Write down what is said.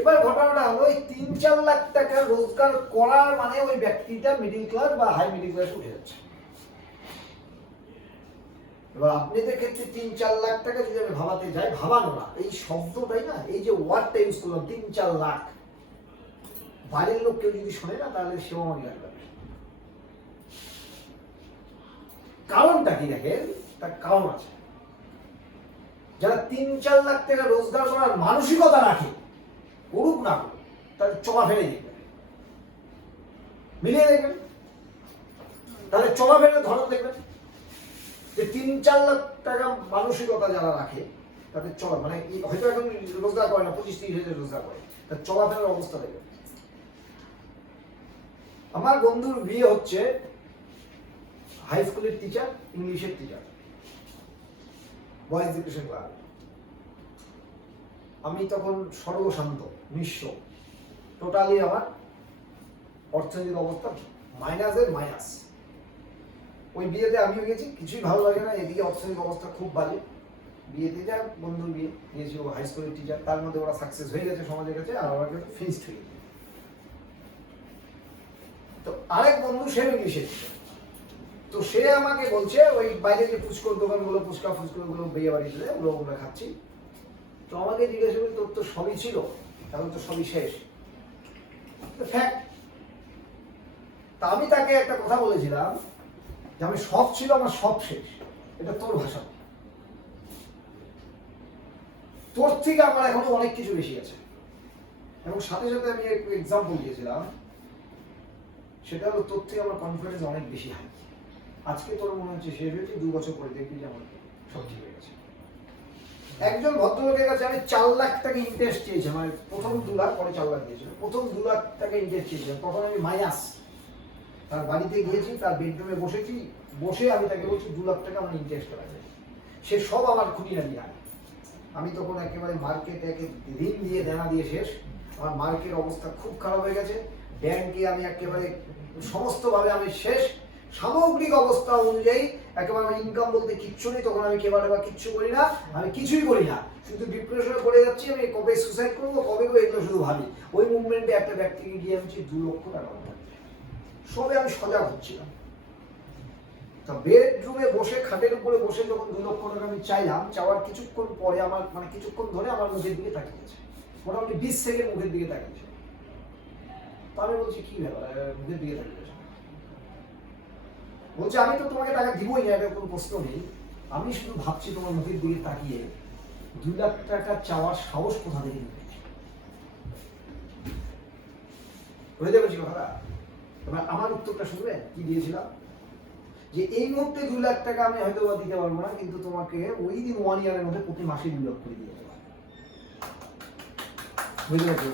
এবার ঘটনাটা হলো এই ৩-৪ লাখ টাকা রোজগার করার মানে ওই ব্যক্তিটা মিডিল ক্লাস বা হাই মিডিল ক্লাস উঠে যাচ্ছে। এবার আপনাদের ক্ষেত্রে ৩-৪ লাখ টাকা যদি আমি ভাবাতে যাই, ভাবানো না, এই শব্দটাই না, এই যে ওয়ার্ডটা ইউজ করলাম ৩-৪ লাখ, বাড়ির লোক কেউ যদি শোনে না তাহলে সেও আমাকে লাগবে। কারণটা কি দেখেন, তার কারণ আছে। যারা ৩-৪ লাখ টাকা রোজগার করার মানসিকতা রাখে, করুক না করুক, তাহলে চমা ফেলে দেখবেন, মিলিয়ে দেখবেন, তাহলে চমা ফেলে ধরন দেখবেন যে ৩-৪ লাখ টাকা মানসিকতা যারা রাখে তাদের চলা মানে হয়তো এখন রোজগার করে না, 25-30 হাজার রোজগার করে, তার চমা ফেলার অবস্থা দেখবেন। আমার বন্ধুর বিয়ে হচ্ছে হাই স্কুলের টিচার, ইংলিশের টিচার, বয়েজ এডুকেশন ক্লাব। আমি তখন সর্বশান্ত, নিঃস্ব, টোটালি আমার অর্থনৈতিক অবস্থা মাইনাসের মাইনাস। ওই বিয়েতে আমিও গেছি, কিছুই ভালো লাগে না, এদিকে অর্থনৈতিক অবস্থা খুব বাজে। বিয়েতে যা বন্ধুর বিয়ে গিয়েছি, ও হাই স্কুলের টিচার, তার মধ্যে ওরা সাকসেস হয়ে গেছে সমাজের কাছে, আর ওরা কিন্তু ফিনিশড হয়ে গেছে। তো আরেক বন্ধু সে ইংলিশের টিচার, তো সে আমাকে বলছে ওই বাইরে যে ফুচকোর দোকানগুলো, ফুচকা ফুচকাগুলো বিয়ে বাড়িতে ওগুলো আমরা খাচ্ছি। তো আমাকে জিজ্ঞাসা করি, তোর তো সবই ছিল, এখন তো সবই শেষ। ফ্যাক্ট। তা আমি তাকে একটা কথা বলেছিলাম যে আমি সব ছিল, আমার সব শেষ। এটা তোর ভাষা, তোর থেকে আমার এখনো অনেক কিছু বেশি আছে। এবং সাথে সাথে আমি একটু এক্সাম্পল দিয়েছিলাম, সেটা হলো তোর থেকে আমার কনফিডেন্স অনেক বেশি হাই। আজকে তোর মনে হচ্ছে শেষ হয়েছে, 2 বছর পরে দেখবি যে আমার সব ঠিক হয়ে গেছে। একজন ভদ্রলোকের কাছে আমি 4 লাখ টাকা ইন্টারেস্ট চেয়েছি, মানে প্রথম 2 লাখ, পরে 4 লাখ দিয়েছিল। প্রথম 2 লাখ টাকা ইন্টারেস্ট চেয়েছিলাম, তখন আমি মাইনাস। তার বাড়িতে গিয়েছি, তার বেডরুমে বসেছি, বসে আমি তাকে বলছি 2 লাখ টাকা আমার ইন্টারেস্ট লাগবে। সে সব আমার খুঁটিনাটি জানে। আমি তখন একেবারে মার্কেটে ঋণ দিয়ে দেনা দিয়ে শেষ। আমার মার্কেট অবস্থা খুব খারাপ হয়ে গেছে, ব্যাংকে আমি একেবারে সমস্তভাবে আমি শেষ। সামগ্রিক অবস্থা অনুযায়ী একেবারে আমার ইনকাম বলতে কিচ্ছু নেই। তখন আমি কেবারে বা কিচ্ছু করি না, আমি কিছুই করি না, শুধু ডিপ্রেশনে পড়ে যাচ্ছি। আমি কবে সুসাইড করবো, কবে করবো, এগুলো শুধু ভাবি। ওই মুভমেন্টে একটা ব্যক্তিকে গিয়ে আমি 2 লক্ষ টাকা সবে আমি সজাগ হচ্ছিলাম। তা বেডরুমে বসে, খাটের উপরে বসে যখন 2 লক্ষ টাকা আমি চাইলাম, চাওয়ার কিছুক্ষণ পরে আমার মানে কিছুক্ষণ ধরে আমার মুখের দিকে তাকিয়েছে, মোটামুটি 20 সেকেন্ড মুখের দিকে তাকিয়েছে। তো আমি বলছি কি ব্যাপার, মুখের দিকে তাকিয়েছে? বলছে আমি তো তোমাকে টাকা দিবই না, এটা কোনো প্রশ্ন নেই, আমি শুধু ভাবছি তোমার মুখের দিকে তাকিয়ে 2 লাখ টাকা চাওয়ার সাহস কোথা থেকে নিতে হয়ে যাবে কথাটা। এবার আমার উত্তরটা শুনবেন কি দিয়েছিলাম, যে এই মুহূর্তে 2 লাখ টাকা আমি হয়তো দিতে পারবো না, কিন্তু তোমাকে ওই দিন 1 ইয়ারের মধ্যে প্রতি মাসে 2 লাখ করে দিয়ে দেবো। বুঝতে পারছো?